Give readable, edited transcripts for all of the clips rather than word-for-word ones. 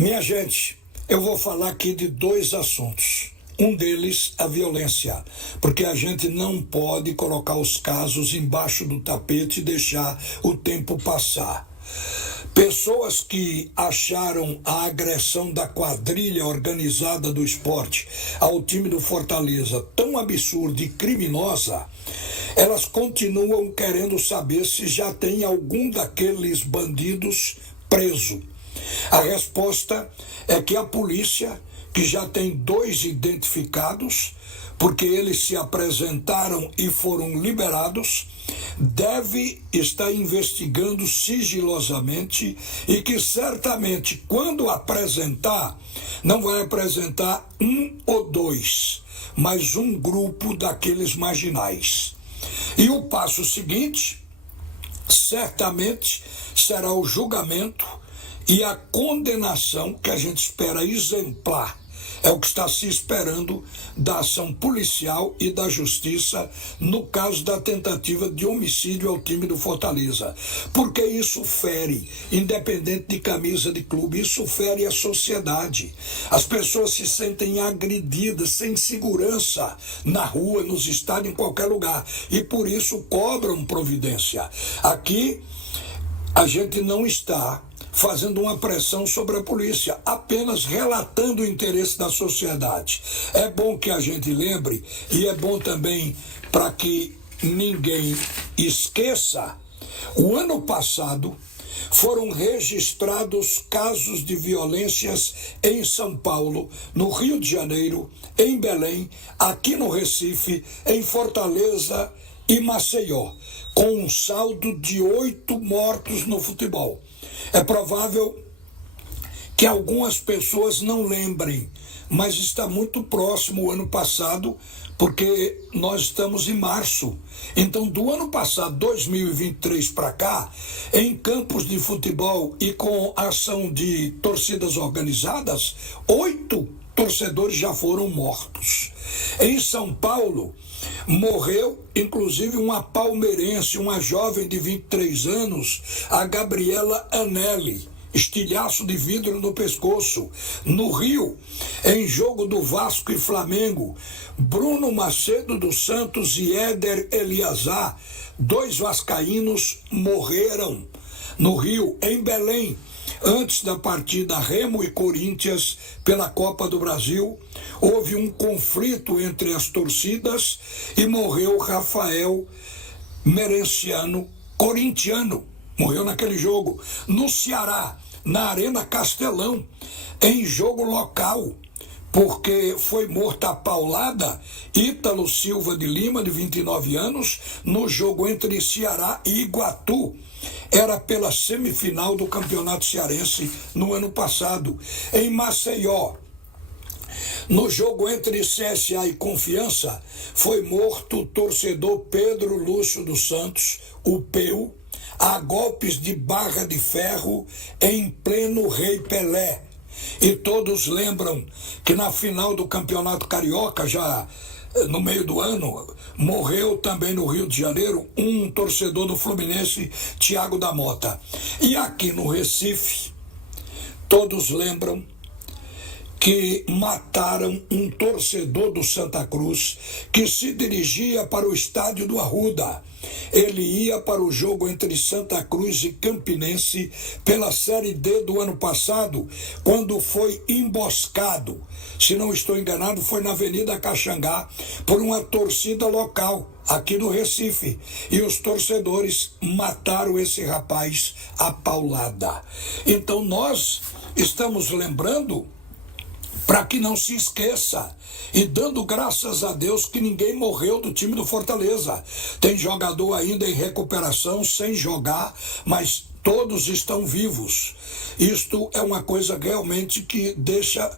Minha gente, eu vou falar aqui de dois assuntos. Um deles, a violência, porque a gente não pode colocar os casos embaixo do tapete e deixar o tempo passar. Pessoas que acharam a agressão da quadrilha organizada do esporte ao time do Fortaleza tão absurda e criminosa, elas continuam querendo saber se já tem algum daqueles bandidos preso. A resposta é que a polícia, que já tem 2 identificados, porque eles se apresentaram e foram liberados, deve estar investigando sigilosamente e que certamente, quando apresentar, não vai apresentar 1 ou 2, mas um grupo daqueles marginais. E o passo seguinte, certamente, será o julgamento e a condenação, que a gente espera exemplar. É o que está se esperando da ação policial e da justiça no caso da tentativa de homicídio ao time do Fortaleza. Porque isso fere, independente de camisa de clube, isso fere a sociedade. As pessoas se sentem agredidas, sem segurança, na rua, nos estádios, em qualquer lugar. E por isso cobram providência. Aqui, a gente não está fazendo uma pressão sobre a polícia, apenas relatando o interesse da sociedade. É bom que a gente lembre, e é bom também para que ninguém esqueça, o ano passado foram registrados casos de violências em São Paulo, no Rio de Janeiro, em Belém, aqui no Recife, em Fortaleza e Maceió, com um saldo de 8 mortos no futebol. É provável que algumas pessoas não lembrem, mas está muito próximo o ano passado, porque nós estamos em março. Então, do ano passado, 2023 para cá, em campos de futebol e com ação de torcidas organizadas, 8 torcedores já foram mortos. Em São Paulo, morreu, inclusive, uma palmeirense, uma jovem de 23 anos, a Gabriela Anelli, estilhaço de vidro no pescoço. No Rio, em jogo do Vasco e Flamengo, Bruno Macedo dos Santos e Éder Eliazar, 2 vascaínos, morreram. No Rio, em Belém, antes da partida Remo e Corinthians pela Copa do Brasil, houve um conflito entre as torcidas e morreu Rafael Merenciano, corintiano, morreu naquele jogo. No Ceará, na Arena Castelão, em jogo local, porque foi morto a paulada Ítalo Silva de Lima, de 29 anos, no jogo entre Ceará e Iguatu. Era pela semifinal do Campeonato Cearense no ano passado. Em Maceió, no jogo entre CSA e Confiança, foi morto o torcedor Pedro Lúcio dos Santos, o Peu, a golpes de barra de ferro em pleno Rei Pelé. E todos lembram que na final do Campeonato Carioca, já no meio do ano, morreu também no Rio de Janeiro um torcedor do Fluminense, Thiago da Mota. E aqui no Recife, todos lembram que mataram um torcedor do Santa Cruz que se dirigia para o estádio do Arruda. Ele ia para o jogo entre Santa Cruz e Campinense pela Série D do ano passado, quando foi emboscado. Se não estou enganado, foi na Avenida Caxangá por uma torcida local aqui do Recife. E os torcedores mataram esse rapaz à paulada. Então nós estamos lembrando para que não se esqueça, e dando graças a Deus que ninguém morreu do time do Fortaleza. Tem jogador ainda em recuperação, sem jogar, mas todos estão vivos. Isto é uma coisa realmente que deixa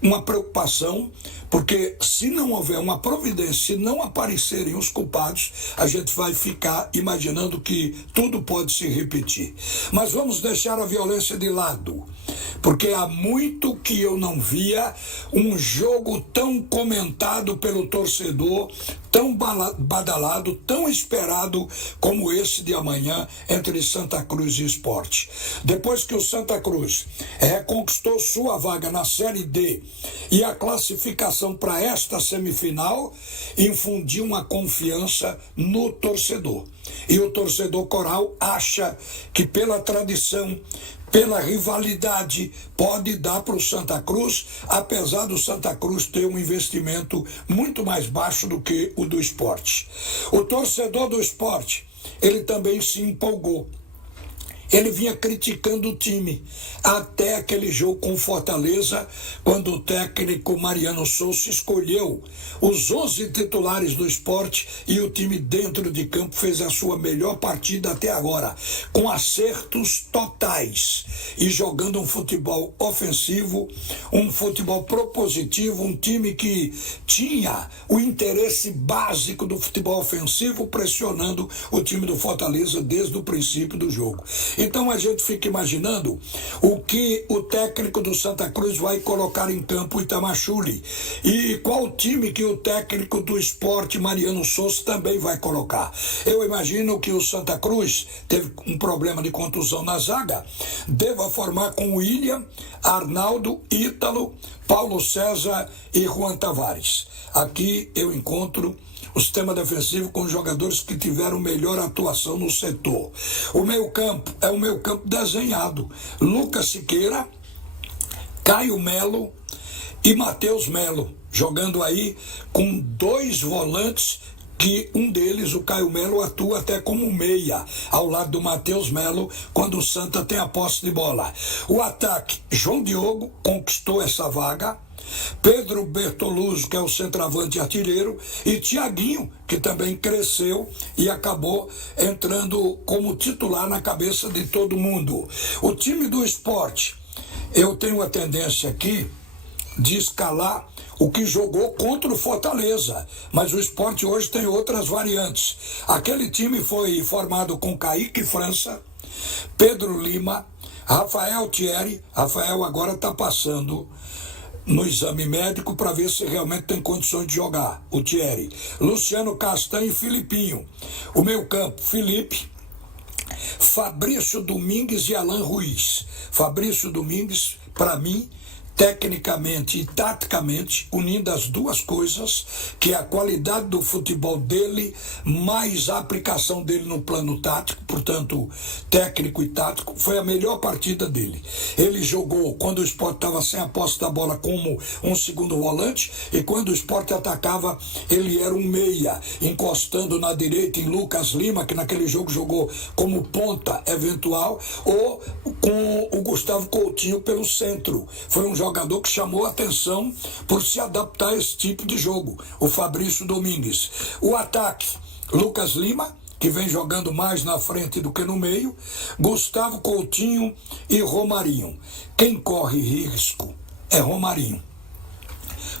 uma preocupação, porque se não houver uma providência, se não aparecerem os culpados, a gente vai ficar imaginando que tudo pode se repetir. Mas vamos deixar a violência de lado, porque há muito que eu não via um jogo tão comentado pelo torcedor, tão badalado, tão esperado como esse de amanhã entre Santa Cruz e Sport. Depois que o Santa Cruz reconquistou sua vaga na Série D e a classificação para esta semifinal, infundiu uma confiança no torcedor. E o torcedor coral acha que pela tradição, pela rivalidade, pode dar para o Santa Cruz, apesar do Santa Cruz ter um investimento muito mais baixo do que o do Sport. O torcedor do Sport, ele também se empolgou. Ele vinha criticando o time até aquele jogo com Fortaleza, quando o técnico Mariano Souza escolheu os 11 titulares do Sport e o time dentro de campo fez a sua melhor partida até agora, com acertos totais e jogando um futebol ofensivo, um futebol propositivo, um time que tinha o interesse básico do futebol ofensivo, pressionando o time do Fortaleza desde o princípio do jogo. Então a gente fica imaginando o que o técnico do Santa Cruz vai colocar em campo, Itamachule, e qual time que o técnico do Sport, Mariano Souza, também vai colocar. Eu imagino que o Santa Cruz teve um problema de contusão na zaga, deva formar com William, Arnaldo, Ítalo, Paulo César e Juan Tavares. Aqui eu encontro o sistema defensivo com jogadores que tiveram melhor atuação no setor. O meio-campo é o meio-campo desenhado. Lucas Siqueira, Caio Melo e Matheus Melo, jogando aí com 2 volantes, que um deles, o Caio Melo, atua até como meia, ao lado do Matheus Melo, quando o Santa tem a posse de bola. O ataque, João Diogo conquistou essa vaga, Pedro Bertoluzzo, que é o centroavante artilheiro, e Thiaguinho, que também cresceu e acabou entrando como titular na cabeça de todo mundo. O time do Sport, eu tenho a tendência aqui de escalar o que jogou contra o Fortaleza, mas o Sport hoje tem outras variantes. Aquele time foi formado com Kaique França, Pedro Lima, Rafael Thierry. Rafael agora está passando no exame médico para ver se realmente tem condições de jogar, o Thierry. Luciano Castanho e Filipinho. O meio campo, Felipe, Fabrício Domingues e Alan Ruiz. Fabrício Domingues, para mim, tecnicamente e taticamente, unindo as duas coisas, que é a qualidade do futebol dele, mais a aplicação dele no plano tático, portanto, técnico e tático, foi a melhor partida dele. Ele jogou, quando o Sport estava sem a posse da bola, como um segundo volante, e quando o Sport atacava, ele era um meia, encostando na direita em Lucas Lima, que naquele jogo jogou como ponta eventual, ou com o Gustavo Coutinho pelo centro. Foi um jogador que chamou a atenção por se adaptar a esse tipo de jogo, o Fabrício Domingues. O ataque, Lucas Lima, que vem jogando mais na frente do que no meio, Gustavo Coutinho e Romarinho. Quem corre risco é Romarinho,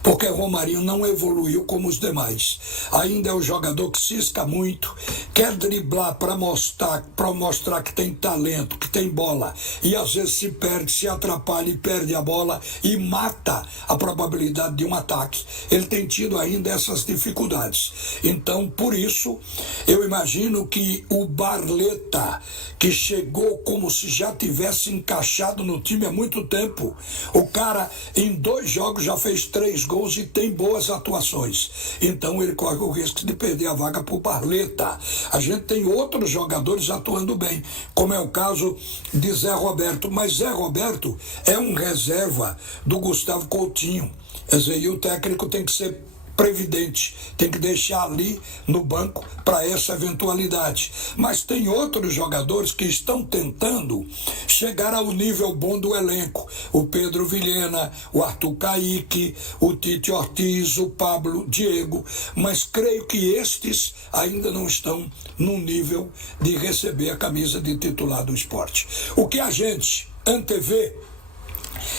porque Romarinho não evoluiu como os demais. Ainda é o jogador que cisca muito, quer driblar para mostrar que tem talento, que tem bola, e às vezes se perde, se atrapalha e perde a bola e mata a probabilidade de um ataque. Ele tem tido ainda essas dificuldades. Então, por isso, eu imagino que o Barleta, que chegou como se já tivesse encaixado no time há muito tempo, o cara em 2 jogos já fez 3 gols e tem boas atuações. Então ele corre o risco de perder a vaga para o Barleta. A gente tem outros jogadores atuando bem, como é o caso de Zé Roberto, mas Zé Roberto é um reserva do Gustavo Coutinho. Quer dizer, e o técnico tem que ser previdente, tem que deixar ali no banco para essa eventualidade. Mas tem outros jogadores que estão tentando chegar ao nível bom do elenco. O Pedro Vilhena, o Arthur Caíque, o Tite Ortiz, o Pablo Diego, mas creio que estes ainda não estão no nível de receber a camisa de titular do Sport. O que a gente antevê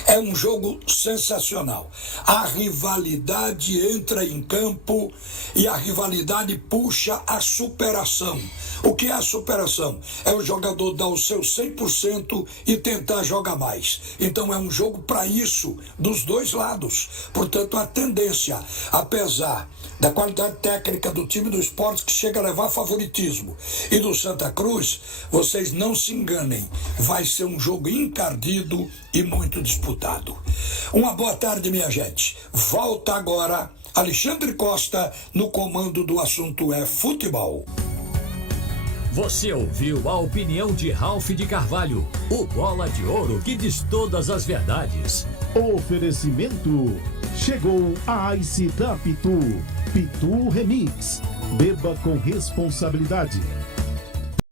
É um jogo sensacional. A rivalidade entra em campo e a rivalidade puxa a superação. O que é a superação? É o jogador dar o seu 100% e tentar jogar mais. Então é um jogo para isso, dos dois lados. Portanto, a tendência, apesar da qualidade técnica do time do Sport, que chega a levar favoritismo, e do Santa Cruz, vocês não se enganem, vai ser um jogo encardido e muito disputado. Uma boa tarde, minha gente. Volta agora Alexandre Costa no comando do Assunto é Futebol. Você ouviu a opinião de Ralph de Carvalho, o bola de ouro que diz todas as verdades. Oferecimento. Chegou a Ice da Pitu. Pitu Remix. Beba com responsabilidade.